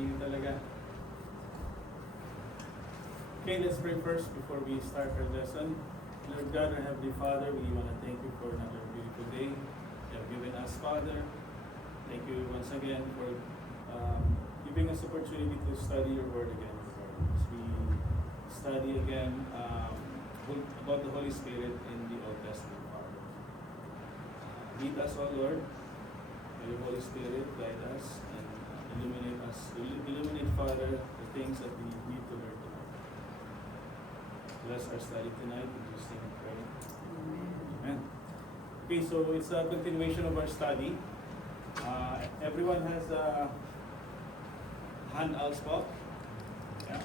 Init talaga. Okay, let's pray first before we start our lesson. Lord God, our Heavenly Father, we want to thank you for another beautiful day you have given us, Father. Thank you once again for giving us opportunity to study your word again, Lord. As we study again about the Holy Spirit in the Old Testament, Father. Lead us, O Lord. May your Holy Spirit guide us and illuminate us. Illuminate, Father, the things that we need to learn tonight. Bless our study tonight. In Jesus' name we pray. Amen. Okay, so it's a continuation of our study. Everyone has a handouts book. Yeah.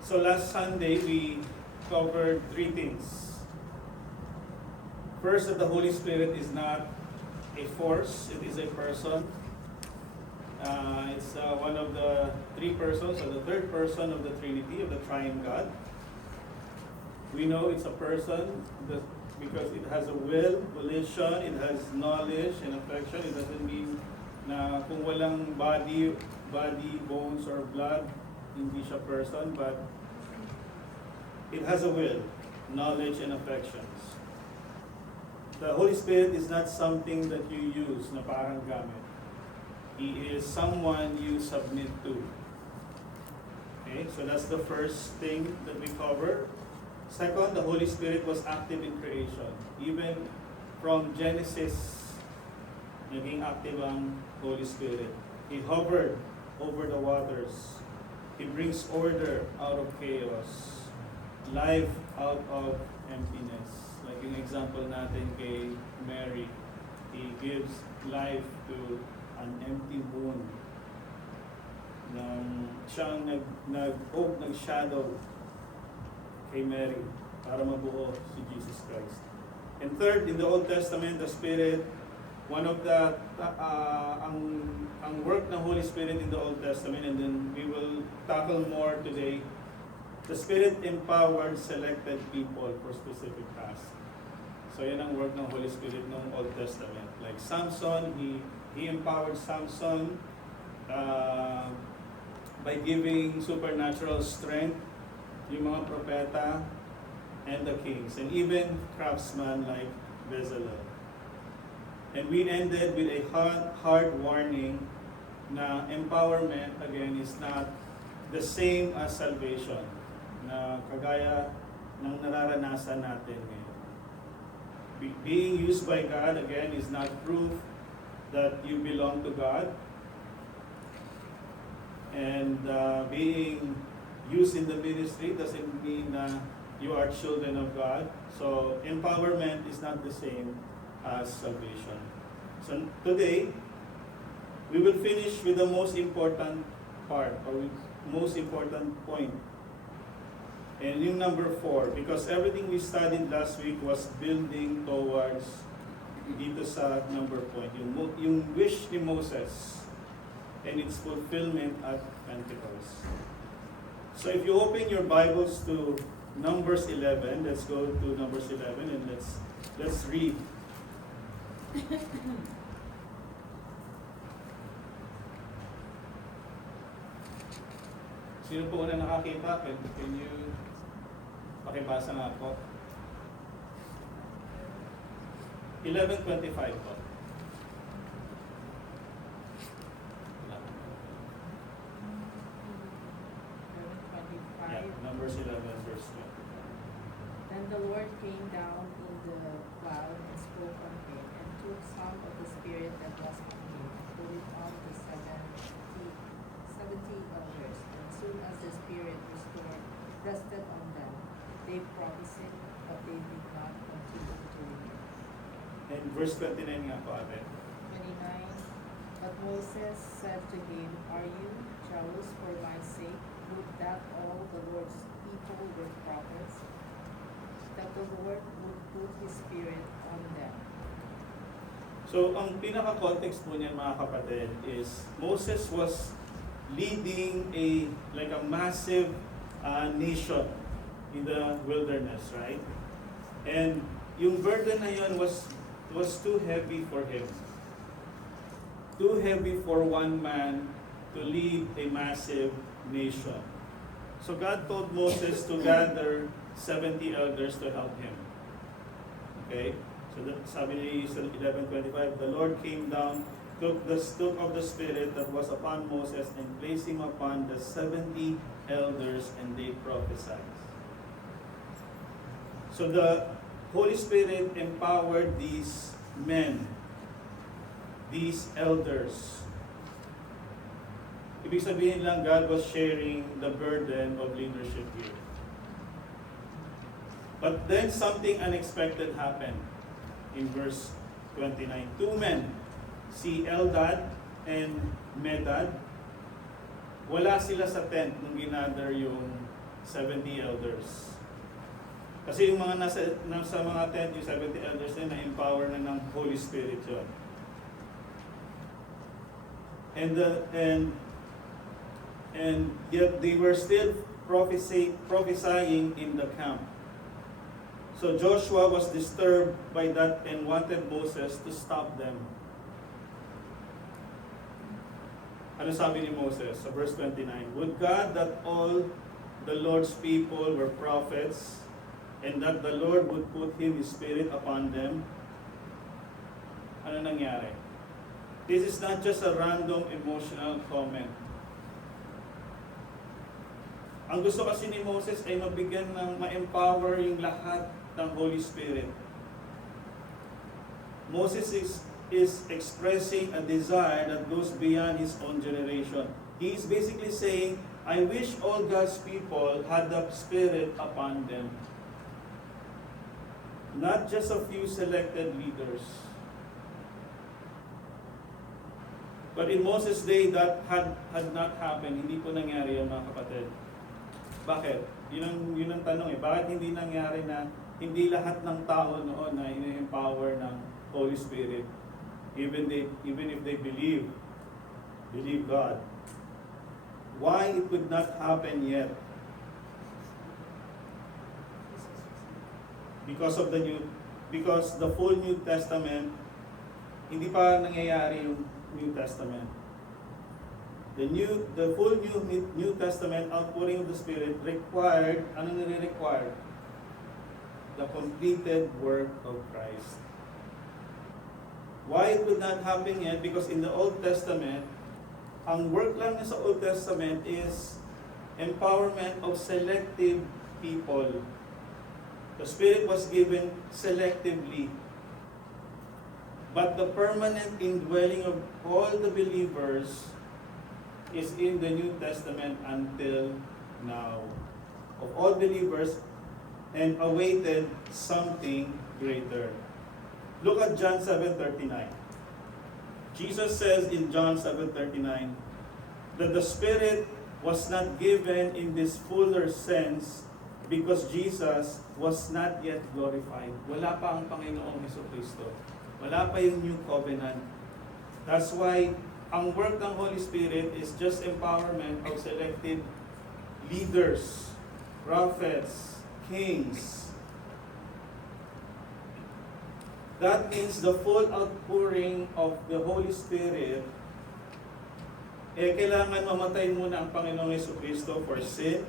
So last Sunday we covered three things. First, that the Holy Spirit is not a force, it is a person. It's one of the three persons, or the third person of the Trinity, of the Triune God. We know it's a person because it has a will, volition, it has knowledge and affection. It doesn't mean na kung walang body, bones, or blood, hindi siya person, but it has a will, knowledge, and affections. The Holy Spirit is not something that you use na parang gamit. He is someone you submit to. Okay, so that's the first thing that we cover. Second, the Holy Spirit was active in creation. Even from Genesis, naging active ang Holy Spirit. He hovered over the waters. He brings order out of chaos. Life out of emptiness. Like yung example natin kay Mary, He gives life to an empty wound. Siyang nag-shadow kay Mary para mabuo si Jesus Christ. And third, in the Old Testament, the Spirit, one of the ang work ng Holy Spirit in the Old Testament, and then we will tackle more today. The Spirit empowered selected people for specific tasks. So yan ang work ng Holy Spirit ng Old Testament. Like Samson, he empowered Samson by giving supernatural strength, yung mga propeta and the kings, and even craftsmen like Bezalel. And we ended with a hard warning na empowerment, again, is not the same as salvation, na kagaya ng nararanasan natin ngayon. Being used by God, again, is not proof that you belong to God. And being used in the ministry doesn't mean you are children of God. So empowerment is not the same as salvation. So today, we will finish with the most important part, or with most important point. And yung number 4, because everything we studied last week was building towards dito sa number point, yung wish ni Moses and its fulfillment at Pentecost. So if you open your Bibles to Numbers 11, let's go to Numbers 11 and let's read. Sino po una nakakita? Can you pakibasa nga po? 11:25 po. Yeah, Numbers 11 verse 25. Then the Lord came down in the cloud and spoke on him, and took some of the Spirit that was on him, and put it on the 70 elders. And as soon as the Spirit rested on them, they prophesied, but they did not continue doing it. And verse 29 nga po ate. 29. But Moses said to him, Are you jealous for my sake? Would that all the Lord's people were prophets, that the Lord would put His Spirit on them. So, ang pinaka-context po niyan mga kapatid is Moses was leading a massive nation in the wilderness, right? And yung burden na yun was too heavy for him. Too heavy for one man to lead a massive nation. So God told Moses to gather 70 elders to help him. Okay? So sabi ni 11:25, the Lord came down, took of the Spirit that was upon Moses and placed him upon the 70 elders, and they prophesied. So the Holy Spirit empowered these men, these elders. Ibig sabihin lang, God was sharing the burden of leadership here. But then something unexpected happened in verse 29. Two men, si Eldad and Medad, wala sila sa tent nung ginather yung 70 elders. Kasi yung mga nasa mga tent, yung 70 elders na-empower na ng Holy Spirit yun. And yet they were still prophesying in the camp. So Joshua was disturbed by that and wanted Moses to stop them. Ano sabi ni Moses sa verse 29? Would God that all the Lord's people were prophets, and that the Lord would put His Spirit upon them? Ano nangyari? This is not just a random emotional comment. Ang gusto kasi ni Moses ay mabigyan ng ma-empower yung lahat ng Holy Spirit. Moses is expressing a desire that goes beyond his own generation. He is basically saying, I wish all God's people had the Spirit upon them. Not just a few selected leaders. But in Moses' day, that had not happened. Hindi po nangyari yan, mga kapatid. Bakit? Yun ang tanong eh. Bakit hindi nangyari na hindi lahat ng tao noon na in-empower ng Holy Spirit, even if they believe God? Why it would not happen yet? Because the full New Testament, hindi pa nangyayari yung New Testament. The full New Testament outpouring of the Spirit required, ano nire-required? The completed work of Christ. Why it would not happen yet? Because in the Old Testament, ang work lang sa Old Testament is empowerment of selective people. The Spirit was given selectively. But the permanent indwelling of all the believers is in the New Testament until now. Of all believers, and awaited something greater. Look at John 7:39. Jesus says in John 7:39 that the Spirit was not given in this fuller sense because Jesus was not yet glorified. Wala pa ang Panginoong Jesucristo. Wala pa yung New Covenant. That's why ang work ng Holy Spirit is just empowerment of selected leaders, prophets, kings. That means the full outpouring of the Holy Spirit, kailangan mamatay muna ang Panginoong Jesucristo for sin.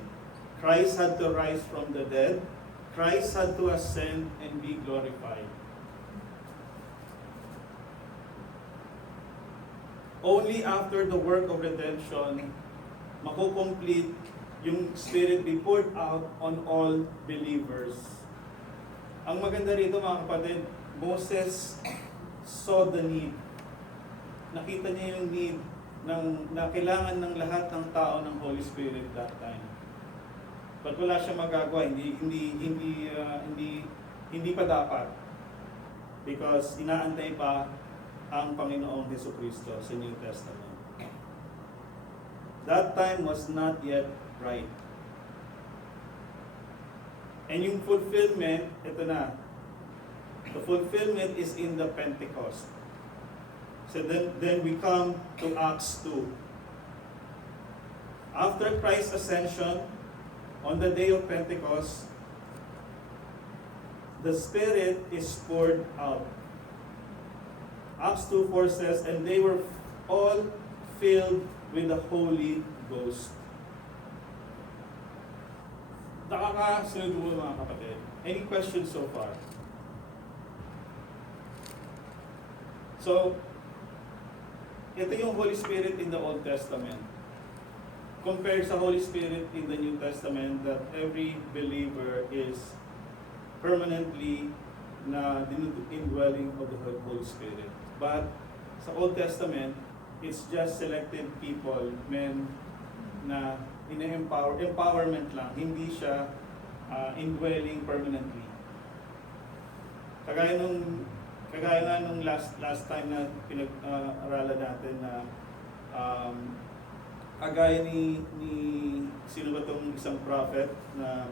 Christ had to rise from the dead. Christ had to ascend and be glorified. Only after the work of redemption, makukomplete yung Spirit be poured out on all believers. Ang maganda rito, mga kapatid, Moses saw the need. Nakita niya yung need na kailangan ng lahat ng tao ng Holy Spirit that time. But wala siya magagawa, hindi pa dapat. Because inaantay pa ang Panginoong Jesucristo sa New Testament. That time was not yet right. And yung fulfillment, ito na. The fulfillment is in the Pentecost. So then we come to Acts 2. After Christ's ascension, on the day of Pentecost, the Spirit is poured out. Acts 2:4 says, and they were all filled with the Holy Ghost. Nakakasunod mo mga kapatid. Any questions so far? So, ito yung Holy Spirit in the Old Testament. Compared sa Holy Spirit in the New Testament, that every believer is permanently na indwelling of the Holy Spirit. But sa Old Testament, it's just selected people, men na empowerment lang, hindi siya indwelling permanently. Kagaya nga nung last time na pinag-aralan natin na kagaya ni sino ba tong isang prophet na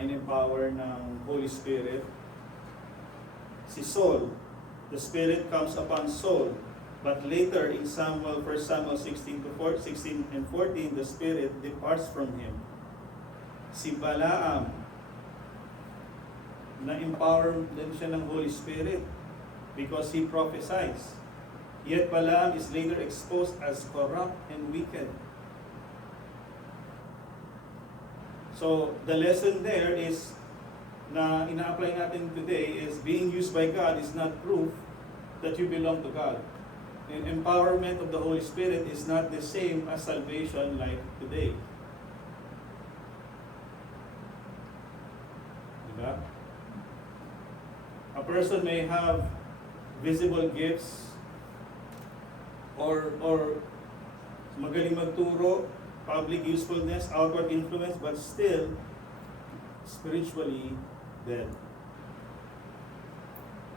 in-empower ng Holy Spirit? Si Saul. The Spirit comes upon Saul. But later in 1 Samuel 16 and 14, the Spirit departs from him. Si Balaam, na-empower din siya ng Holy Spirit because he prophesies. Yet Balaam is later exposed as corrupt and wicked. So the lesson there is na ina-apply natin today is being used by God is not proof that you belong to God. And empowerment of the Holy Spirit is not the same as salvation like today. Diba? A person may have visible gifts or magaling magturo, public usefulness, outward influence, but still spiritually dead.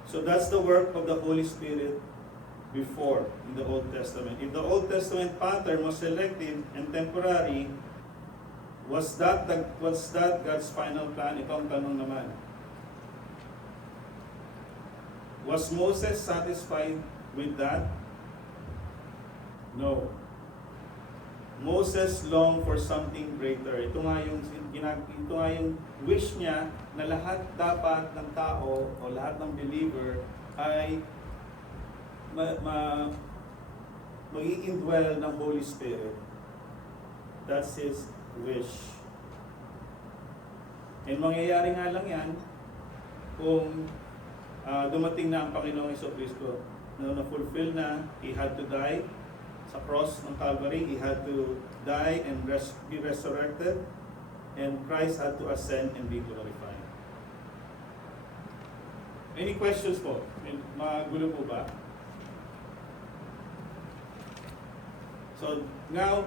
So that's the work of the Holy Spirit before in the Old Testament. If the Old Testament pattern was selective and temporary, was that God's final plan? Ito ang tanong naman. Was Moses satisfied with that? No. Moses longed for something greater. Ito nga yung wish niya na lahat dapat ng tao o lahat ng believer ay mag-i-indwell ng Holy Spirit. That's his wish. And mangyayari nga lang yan kung dumating na ang Panginoong Jesucristo. Na-fulfill na, He had to die sa cross ng Calvary. He had to die and be resurrected. And Christ had to ascend and be glorified. Any questions po? Magulo po ba? So, now,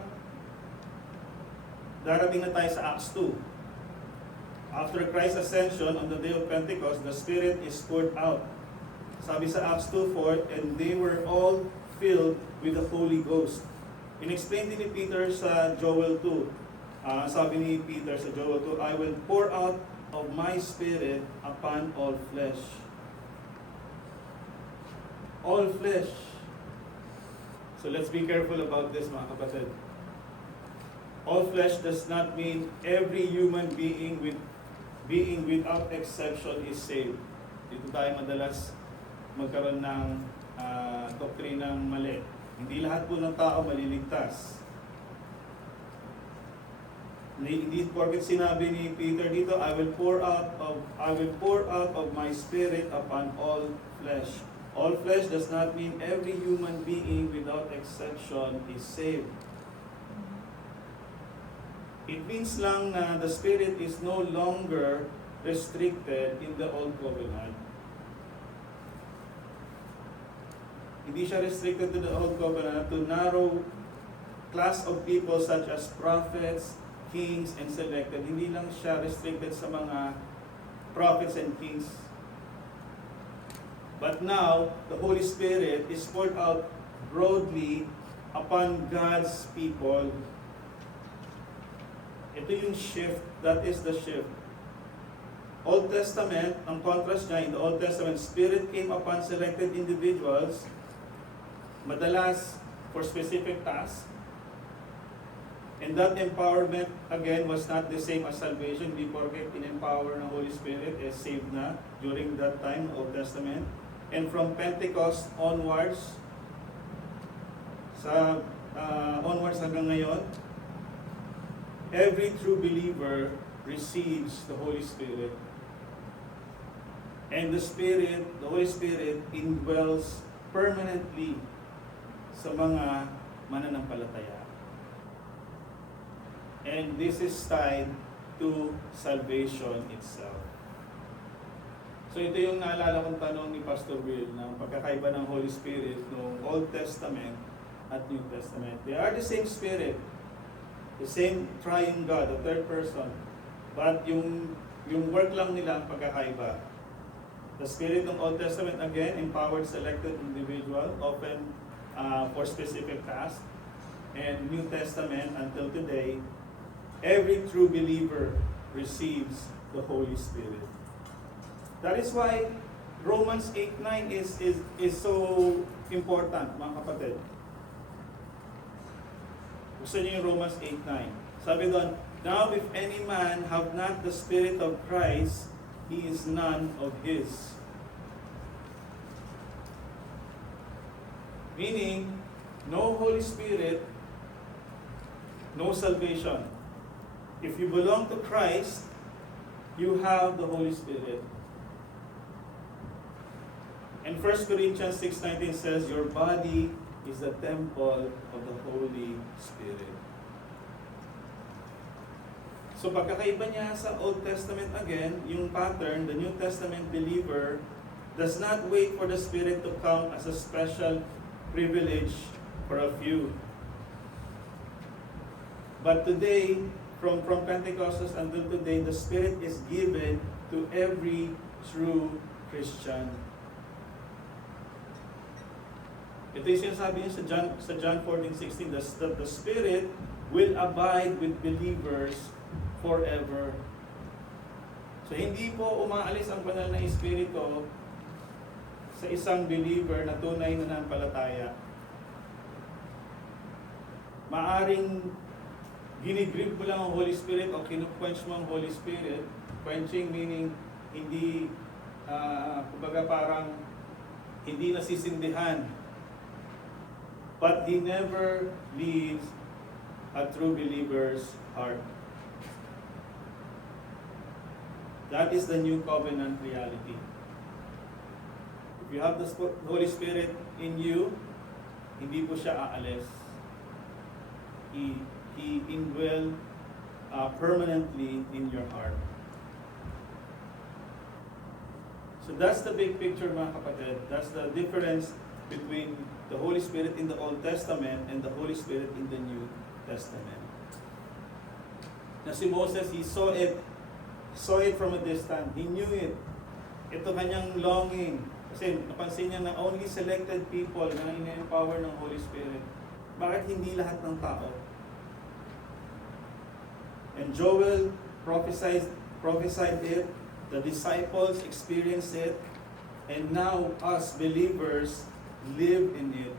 darating na tayo sa Acts 2. After Christ's ascension on the day of Pentecost, the Spirit is poured out. Sabi sa Acts 2:4, and they were all filled with the Holy Ghost. In-explain din ni Peter sa Joel 2. Sabi ni Peter sa Joel 2, I will pour out of my Spirit upon all flesh. All flesh. So let's be careful about this, mga kapatid. All flesh does not mean every human being without exception is saved. Dito tayo madalas magkaroon ng doktrinang mali. Hindi lahat po ng tao maliligtas. Hindi porket sinabi ni Peter dito, I will pour out of my Spirit upon all flesh. All flesh does not mean every human being without exception is saved. It means lang na the Spirit is no longer restricted in the Old Covenant. Hindi siya restricted to the Old Covenant to narrow class of people such as prophets, kings, and selected. Hindi lang siya restricted sa mga prophets and kings. But now, the Holy Spirit is poured out broadly upon God's people. Ito yung shift. That is the shift. Old Testament, ang contrast niya, in the Old Testament, Spirit came upon selected individuals, madalas for specific tasks. And that empowerment, again, was not the same as salvation. Di porket in-empower ng Holy Spirit, saved na during that time, Old Testament. And from Pentecost onwards, sa onwards hanggang ngayon, every true believer receives the Holy Spirit. And the Holy Spirit indwells permanently sa mga mananampalataya. And this is tied to salvation itself. So ito yung naalala kong tanong ni Pastor Will ng pagkakaiba ng Holy Spirit ng Old Testament at New Testament. They are the same Spirit, the same triune God, the third person. But yung work lang nila ang pagkakaiba. The Spirit ng Old Testament, again, empowered selected individual, often for specific tasks. And New Testament, until today, every true believer receives the Holy Spirit. That is why Romans 8:9 is so important, mga kapatid. Gusto niyo yung Romans 8:9. Sabi doon, now if any man have not the Spirit of Christ, he is none of his. Meaning, no Holy Spirit, no salvation. If you belong to Christ, you have the Holy Spirit. And 1 Corinthians 6:19 says, your body is the temple of the Holy Spirit. So pagkakaiba niya sa Old Testament again, yung pattern, the New Testament believer does not wait for the Spirit to come as a special privilege for a few. But today, from Pentecostal until today, the Spirit is given to every true Christian. Ito yung sinasabi niya sa John 14:16, that the Spirit will abide with believers forever. So hindi po umaalis ang banal na Espiritu sa isang believer na tunay na nanampalataya. Maaring ginigrip mo lang ang Holy Spirit o kinuquench mo ang Holy Spirit. Quenching meaning hindi, kumbaga parang hindi nasisindihan. But he never leaves a true believer's heart. That is the new covenant reality. If you have the Holy Spirit in you, hindi po siya aalis. He indwell permanently in your heart. So that's the big picture, mga kapatid. That's the difference between the Holy Spirit in the Old Testament and the Holy Spirit in the New Testament. Na si Moses, he saw it from a distance. He knew it. Ito kanyang longing. Kasi napansin niya na only selected people na ina-empower ng Holy Spirit. Bakit hindi lahat ng tao? And Joel prophesied it, the disciples experienced it, and now us believers live in it.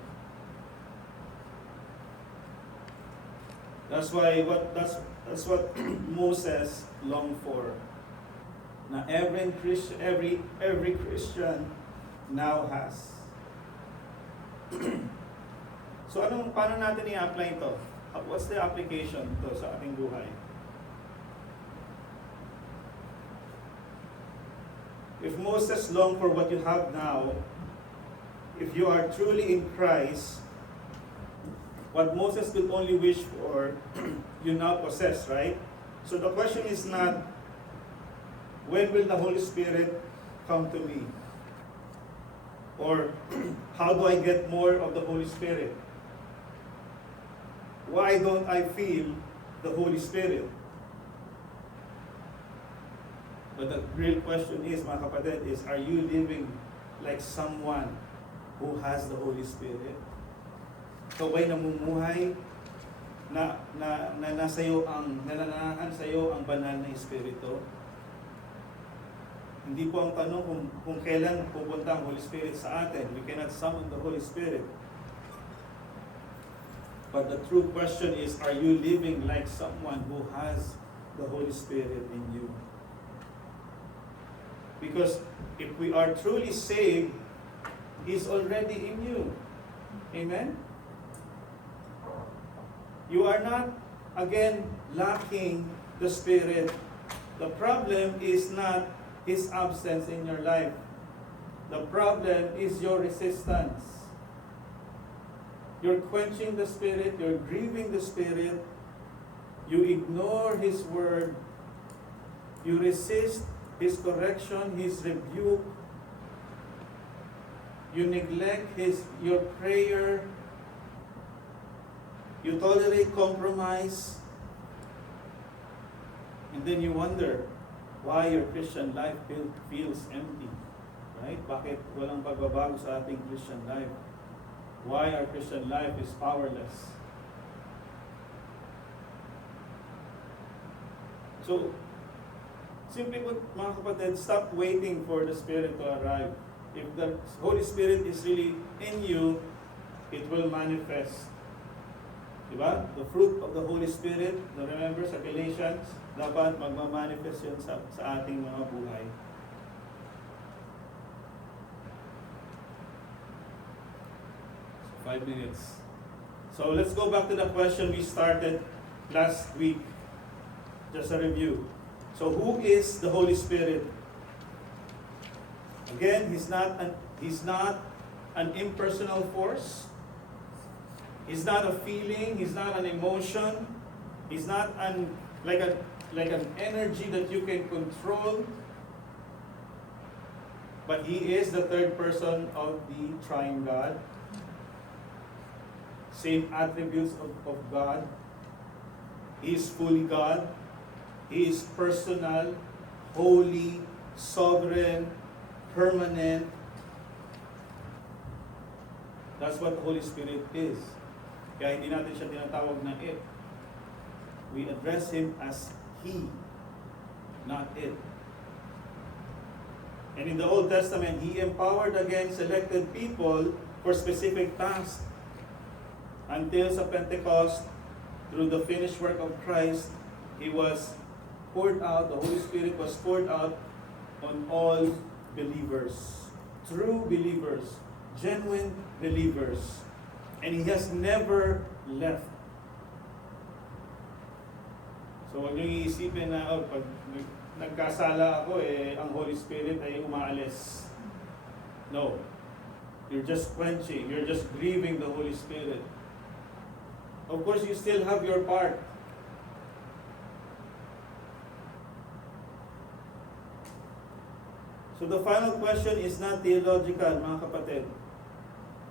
That's what Moses longed for. Na every Christian now has. So paano natin i-apply ito? What's the application ito sa ating buhay? If Moses longed for what you have now, if you are truly in Christ, what Moses could only wish for, you now possess, right? So the question is not, when will the Holy Spirit come to me? Or, how do I get more of the Holy Spirit? Why don't I feel the Holy Spirit? But the real question is, mga kapatid, is are you living like someone who has the Holy Spirit? Ikaw ba'y namumuhay na nananahan sa iyo ang banal na Espiritu? Hindi po ang tanong kung kailan pupunta ang Holy Spirit sa atin. We cannot summon the Holy Spirit. But the true question is, are you living like someone who has the Holy Spirit in you? Because if we are truly saved, He's already in you. Amen? You are not, again, lacking the Spirit. The problem is not His absence in your life. The problem is your resistance. You're quenching the Spirit, you're grieving the Spirit, you ignore His word, you resist His correction, His rebuke, you neglect your prayer, you tolerate compromise, and then you wonder why your Christian life feels empty. Right? Bakit walang pagbabago sa ating Christian life? Why our Christian life is powerless? So, simply put, mga kapatid, stop waiting for the Spirit to arrive. If the Holy Spirit is really in you, it will manifest. Diba? The fruit of the Holy Spirit, remember sa Galatians, dapat magmamanifest yun sa ating mga buhay. So 5 minutes. So let's go back to the question we started last week. Just a review. So who is the Holy Spirit? Again, He's not an impersonal force. He's not a feeling. He's not an emotion. He's not like an energy that you can control. But He is the third person of the Triune God. Same attributes of God. He is fully God. He is personal, holy, sovereign, permanent. That's what the Holy Spirit is. Kaya hindi natin siya tinatawag na it. We address Him as He, not it. And in the Old Testament, He empowered again selected people for specific tasks. Until sa Pentecost, through the finished work of Christ, He was poured out, the Holy Spirit was poured out on all believers. True believers, genuine believers. And He has never left. So huwag niyong iisipin na, pag nagkasala ako, ang Holy Spirit ay umaalis. No. You're just quenching, you're just grieving the Holy Spirit. Of course, you still have your part. So the final question is not theological, mga kapatid.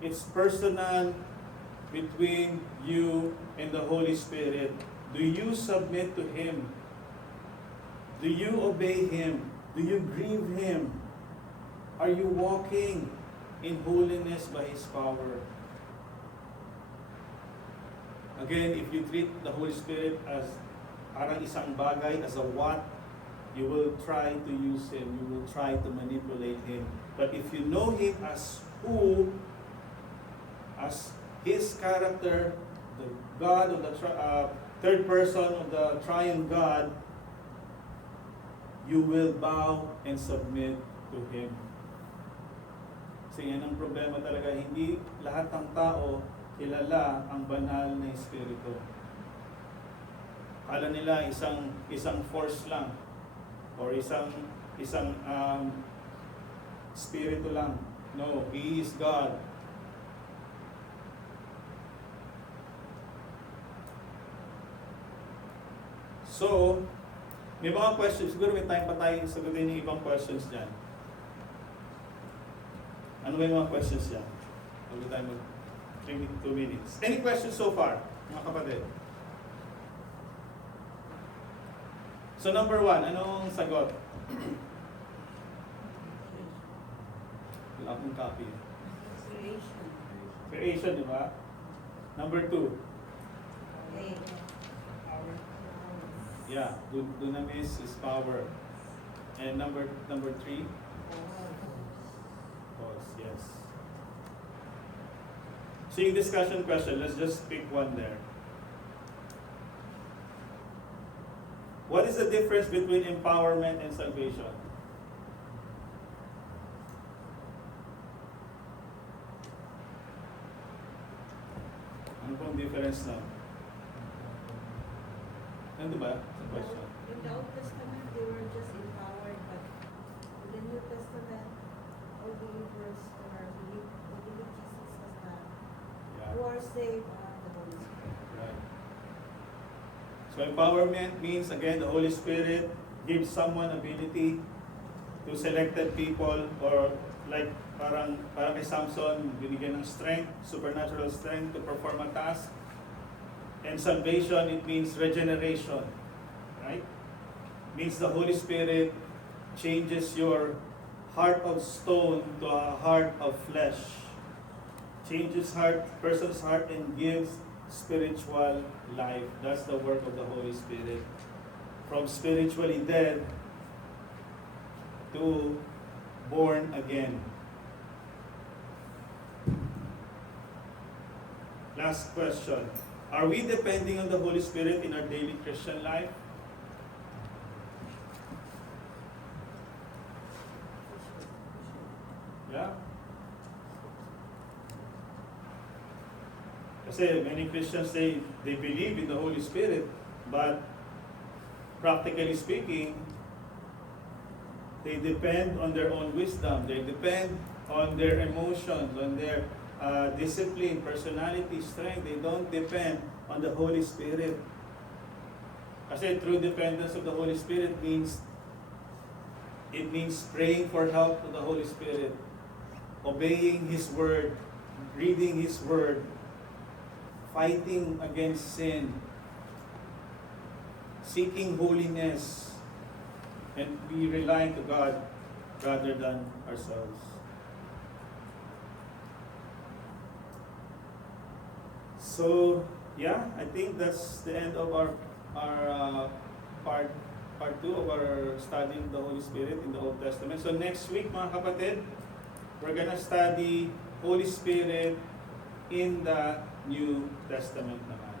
It's personal between you and the Holy Spirit. Do you submit to Him? Do you obey Him? Do you grieve Him? Are you walking in holiness by His power? Again, if you treat the Holy Spirit as parang isang bagay, as a what, you will try to use Him, you will try to manipulate Him. But if you know Him as who, as His character, the God of the third person of the Triune God, you will bow and submit to Him. Kasi yan ang problema talaga, hindi lahat ng tao kilala ang banal na Espiritu. Kala nila isang force lang or isang Espiritu lang. No, He is God. So, may mga questions. Siguro may time pa tayo sagutin yung ibang questions dyan. Ano ba yung mga questions dyan? Bago tayo mag 2 minutes. Any questions so far, mga kapatid? So number 1, anong sagot? Wala akong copy. Creation. Creation, di ba? Number 2. Yeah, dunamis is power. And number 3? Cause, yes. So yung discussion question, let's just pick one there. What is the difference between empowerment and salvation? Ano pong difference na? Ano ba? Sa question. In the Old Testament, they were just empowered, but in the New Testament, all believers who believe Jesus as God, Yeah. who are saved are the Holy Spirit. Right. So empowerment means, again, the Holy Spirit gives someone ability to selected people, or like parang kay Samson, binigyan ng strength, supernatural strength to perform a task. And salvation, it means regeneration, right? Means the Holy Spirit changes your heart of stone to a heart of flesh. Changes person's heart and gives spiritual life. That's the work of the Holy Spirit. From spiritually dead to born again. Last question. Are we depending on the Holy Spirit in our daily Christian life? Yeah? Kasi many Christians say they believe in the Holy Spirit, but practically speaking, they depend on their own wisdom. They depend on their emotions, on their discipline, personality, strength. They don't depend on the Holy Spirit. Kasi true dependence of the Holy Spirit means praying for help to the Holy Spirit, obeying His Word, reading His Word, fighting against sin, seeking holiness, and be relying to God rather than ourselves. So, yeah, I think that's the end of our part 2 of our studying the Holy Spirit in the Old Testament. So next week, mga kapatid, we're gonna study Holy Spirit in the New Testament naman.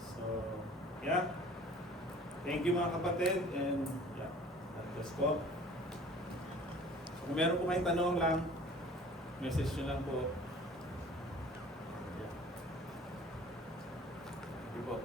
So, yeah. Thank you mga kapatid, and yeah, that's po. So, kung meron po kayong tanong lang, message nyo lang po. Yeah. Thank you po.